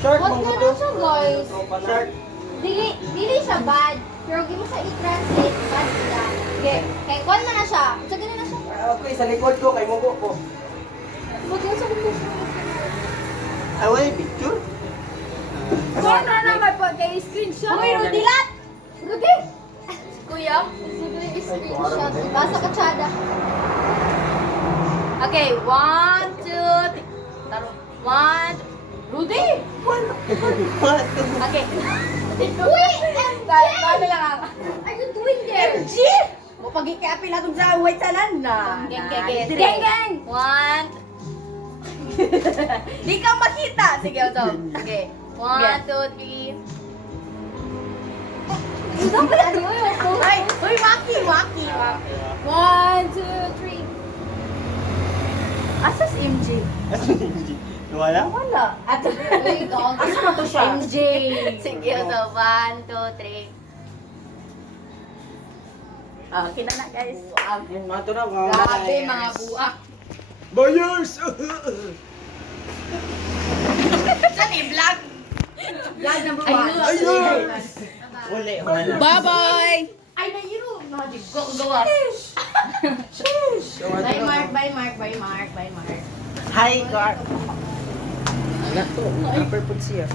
Shark, Wag na na siya, guys. Shark. Dili siya bad. Pero di mo siya i-translate, bad siya. Okay. Kaya kuwan mo na siya. Sa ganun na siya. Okay, sa likod ko, kay Mugo ko. Wag yun sa ganun siya. Ay, wala yung picture? Sana naman po kay screenshot. Uy, Rudy Lat! Rudy! Kuya, sige screenshot. Basa ka, Chada. Okay, 1, 2, 3. Taro. 1, Rudy! Okay. Uy, MJ! Ano lang ang... Are you doing there? MG! Mo pag-i-copy na itong sa white sanan na. Geng, Geng! 1, Di ka makita. Sige, ito. okay. 1, 2, 3. Dapat ano yun? Ay, uy, Waki. 1, 2, 3. Asas MJ? Wala? Wala. At Uy, dog. asa na to siya? MJ. Sige, ito. 1, 2, 3. Ah, kita na guys. Mato na, Grabe, mga buak. Buyers! Saan i-vlog? Vlog number 1. Ayos! Wala, wala. Bye-bye! Ay, na-hero. Gawas. Bye, Mark. Hi, Gar. Anak to, upper foot siya.